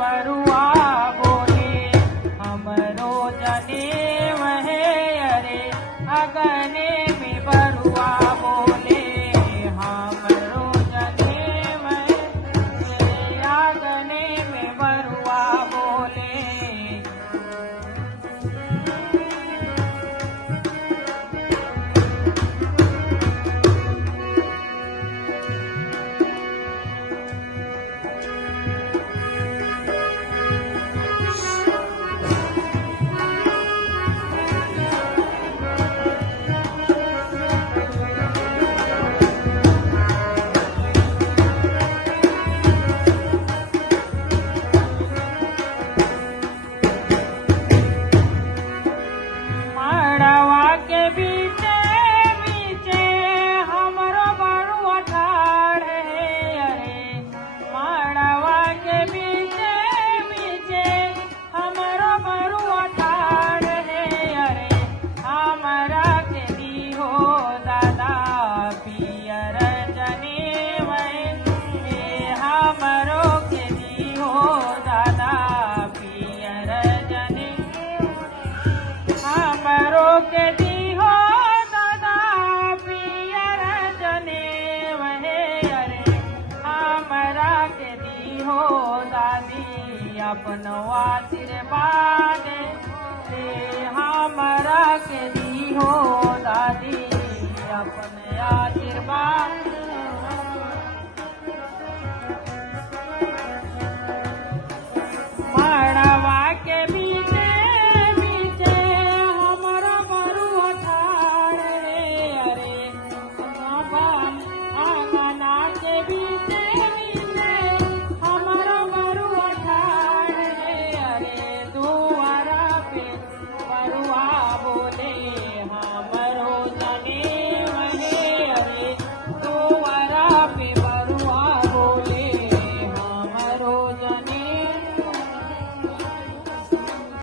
बरुआ बोले हमरो जने वहे अरे अगने में बरुआ बोले हमरो जने वहे अगने में बरुआ बोले। माड़वा के बीचे बीचे हमरो बरुआ ठाड़ है अरे माड़वा के बीचे बीचे हमरो बरुआ ठाड़ है अरे हमरा के दी हो दादा पियर जने वही हमरो के दी हो दादा पियर जने हमरो के दी हो दादा पियर जने वहे अरे हमरा के दी हो दादी अपनो आशीर्वाद से हमरा के दी हो दादी अपने आशीर्वाद